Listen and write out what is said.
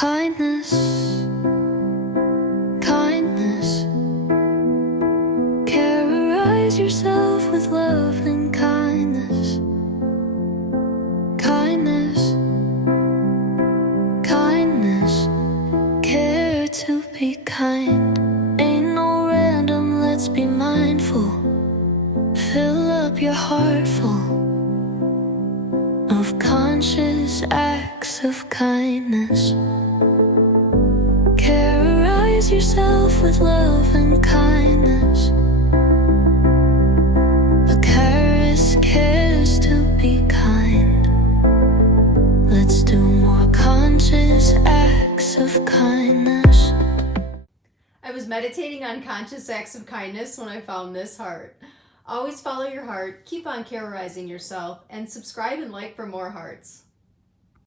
Kindness, kindness. Carrorize yourself with love and kindness. Kindness, kindness. Care to be kind. Ain't no random, let's be mindful. Fill up your heart full of conscious acts of kindness. Carrorize yourself with love and kindness. A carrorist cares to be kind. Let's do more conscious acts of kindness. I was meditating on conscious acts of kindness when I found this heart. Always follow your heart, keep on carrorizing yourself, and subscribe and like for more hearts.